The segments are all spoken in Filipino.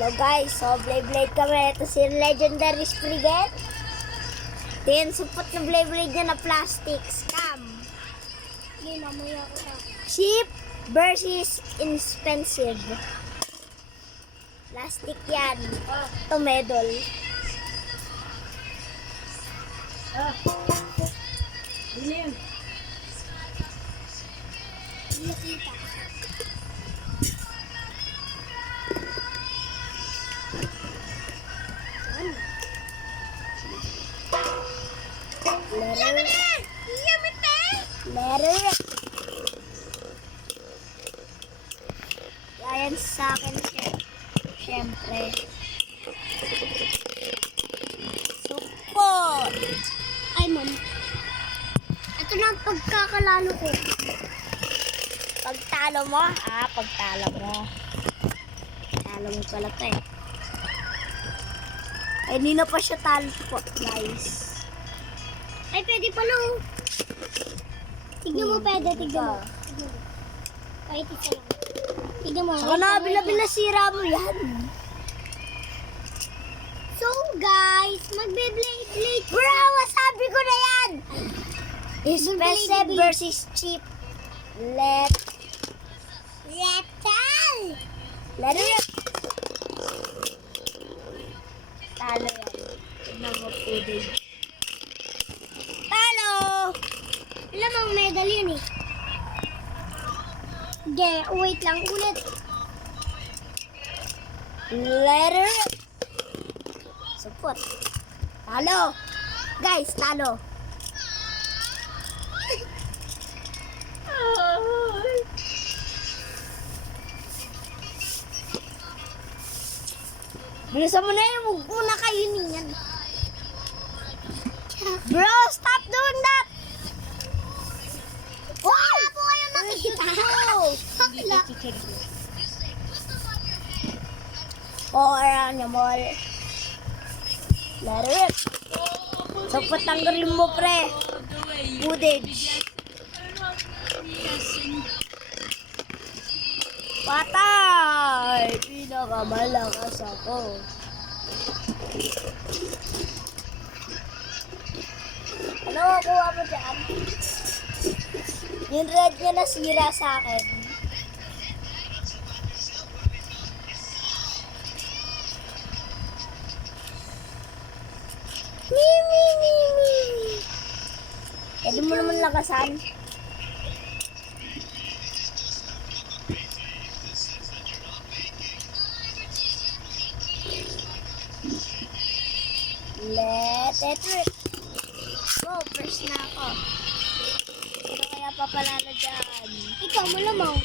Hello guys, so Blade kami. Ito si Legendary Spriggan. Ito yung supot na Blade niya na plastic. Scam. Hindi, mamaya ko na. Cheap versus expensive. Plastic yan. Ito medal. Dilim. Hindi kita. Letter. Ayan sa akin siya. Siyempre. Support. Ay, ma'am. Ito na ang pagkakalalo ko. Pagtalo mo? Pagtalo mo. Talo mo pala ito eh. Ay, hindi na pa siya talo po, guys. Ay, pwede pala oh. Tignan mo, pwede. Tignan mo. Kahit isa lang. Tignan mo. Ako na, bila sira mo yan. So, guys, magbe-blade. Bro, sabi ko na yan! Expensive versus cheap. Let's Let it. Talo yan. Tignan mo, pwede. Talo! Lamang medal yun eh. Hindi, wait lang. Ulit. Letter. Support. Talo. Guys, talo. Bilisan mo na yun. Huwag mo na kayo niyan. Bro, stop doing that! Wala po kayo nakikita. Bakla. Around your mall. Let it. So, patanggalin mo, pre. Footage. Patay! Pinakamalakas ako. Ano makuha mo dyan? Yung red niya nasira sa akin. Pwede mo naman lakasan. Let it rip. Go, first na ako. Ano kaya papalala dyan? Ikaw, malamang.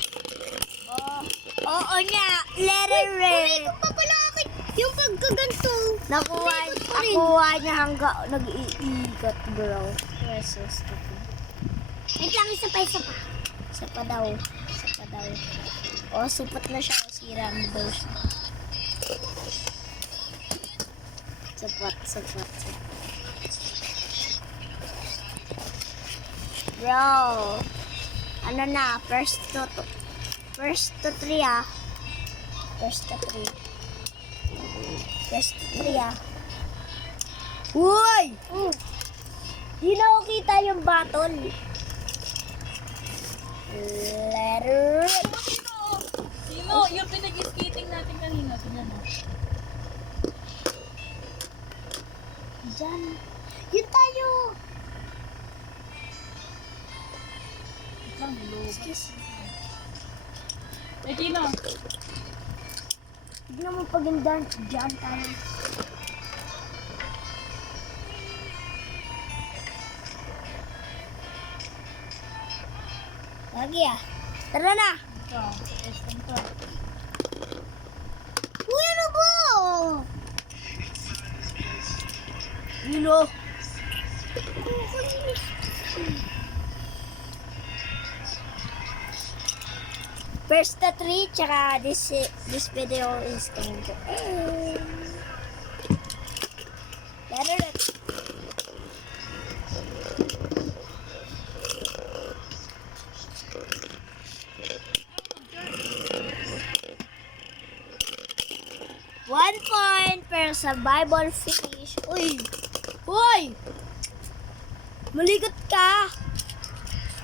Oo niya. Let it rip. Ito pa pala akin. Yung pagkaganto. Nakuha niya hanggang nag-iikot, bro. Versus stupid. Wait lang, isa pa. Isa pa daw. Supot na siya. Sira mo daw siya. Support. Bro. Ano na? First to 3 First to 3 Uy! Di na ako kita yung battle. Letter. Sino? Yung pinag-skating natin kanina. Tingnan mo. Diyan. Yun tayo. Isang loob. Eh, Tino. Tignan mo pag yung dance. Diyan tayo. Lagi Tara na. Ito. Ito. Uy, ano ba? Yun o. First to 3, tsaka this video is going to end. Letter. 1 point per survival finish. Uy! Uy! Maligot ka!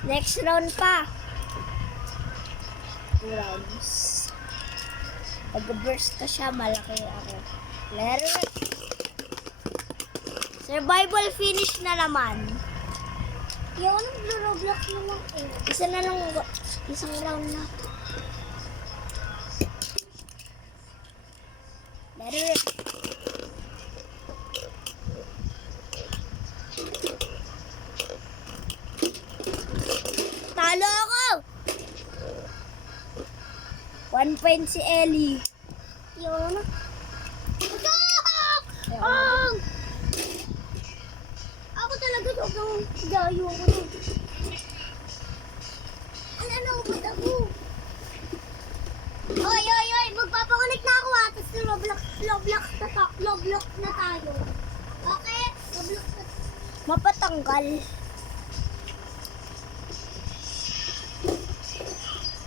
Next round pa. 2 rounds. Pag-burst ka siya, malaki ako. Laro. Survival finish na naman. Yung nag-Roblox na lang eh. Isang round na. Laro. Talo ako! 1 point si Ellie. Yun. Ako talaga sobrang dayo ko nun. Ano, ba't ako? Oy! Magpapakunik na ako ha. Tapos Roblox na tayo. Okay? Roblox na tayo. Mapatanggal.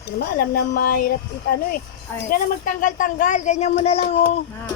Hindi naman, alam na mahirap ano eh. Huwag ka na magtanggal-tanggal, ganyan mo na lang oh. Ah.